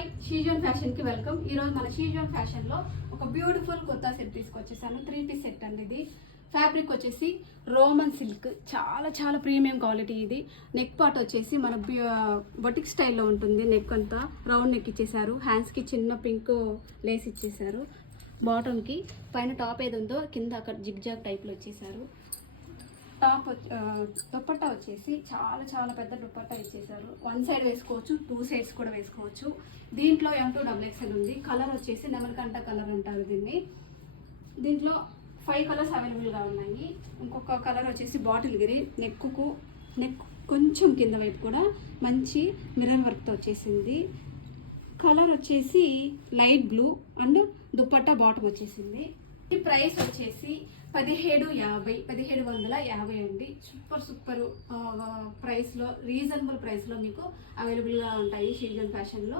Hi, షీజోన్ ఫ్యాషన్కి welcome. ఈరోజు మన Shezone ఫ్యాషన్లో ఒక బ్యూటిఫుల్ కుర్తా సెట్ తీసుకొచ్చేసాను. 3 పీస్ సెట్ అండి. ఇది ఫ్యాబ్రిక్ వచ్చేసి రోమన్ సిల్క్, చాలా చాలా ప్రీమియం క్వాలిటీ. ఇది నెక్ పార్ట్ వచ్చేసి మన బొటిక్ స్టైల్లో ఉంటుంది. నెక్ అంతా రౌండ్ నెక్ ఇచ్చేసారు. హ్యాండ్స్కి చిన్న పింక్ లేస్ ఇచ్చేసారు. బాటమ్కి పైన టాప్ ఏది ఉందో కింద అక్కడ జిగ్ జాగ్ టైప్లో ఇచ్చేసారు. టాప్ దుప్పట్టా వచ్చేసి చాలా చాలా పెద్ద దుప్పట్టా ఇచ్చేసారు. 1 సైడ్ వేసుకోవచ్చు, 2 సైడ్స్ కూడా వేసుకోవచ్చు. దీంట్లో M2XXL ఉంది. కలర్ వచ్చేసి నెమలికంట కలర్ అంటారు దీన్ని. దీంట్లో 5 కలర్స్ అవైలబుల్గా ఉన్నాయి. ఇంకొక కలర్ వచ్చేసి బాటిల్ గ్రీ. నెక్ కొంచెం కింద వైపు కూడా మంచి మిర్రర్ వర్క్తో వచ్చేసింది. కలర్ వచ్చేసి light blue and dupatta bottom వచ్చేసింది. ఈ ప్రైస్ వచ్చేసి 1750 అండి. సూపర్ ప్రైస్లో, రీజనబుల్ ప్రైస్లో మీకు అవైలబుల్గా ఉంటాయి షీజోన్ ఫ్యాషన్లో.